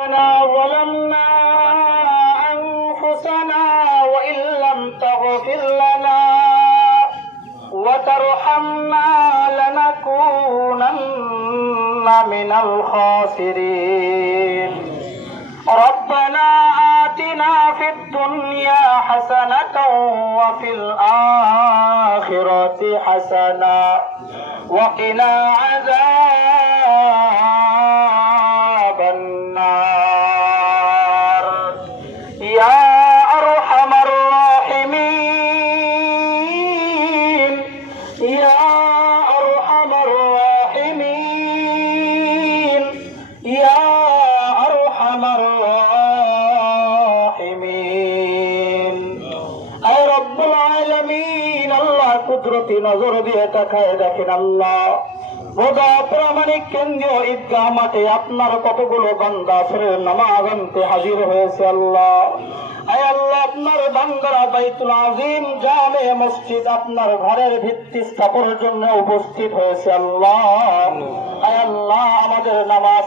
ظلمنا أنفسنا وإن لم تغفر لنا وترحمنا لنكونن من الخاسرين ربنا آتنا في الدنيا حسنة وفي الآخرة حسنة وقنا عذاب النار يا أرحم الراحمين يا أرحم الراحمين يا أرحم الراحمين أي رب العالمين الله قدرتي نظر দিয়ে তাকায় দেখেন আল্লাহ খোদা প্রামাণিক কেন্দ্রীয় ঈদগাহ মাঠে আপনার কতগুলো বান্দা ফেরের নামাজ আনতে হাজির হয়েছে আল্লাহ। আয় আল্লাহ, আপনার বান্দারা বাইতুল আজিম জামে মসজিদ আপনার ঘরের ভিত্তি স্থাপনের জন্য উপস্থিত হয়েছে আল্লাহ। আয় আল্লাহ, আমাদের নামাজ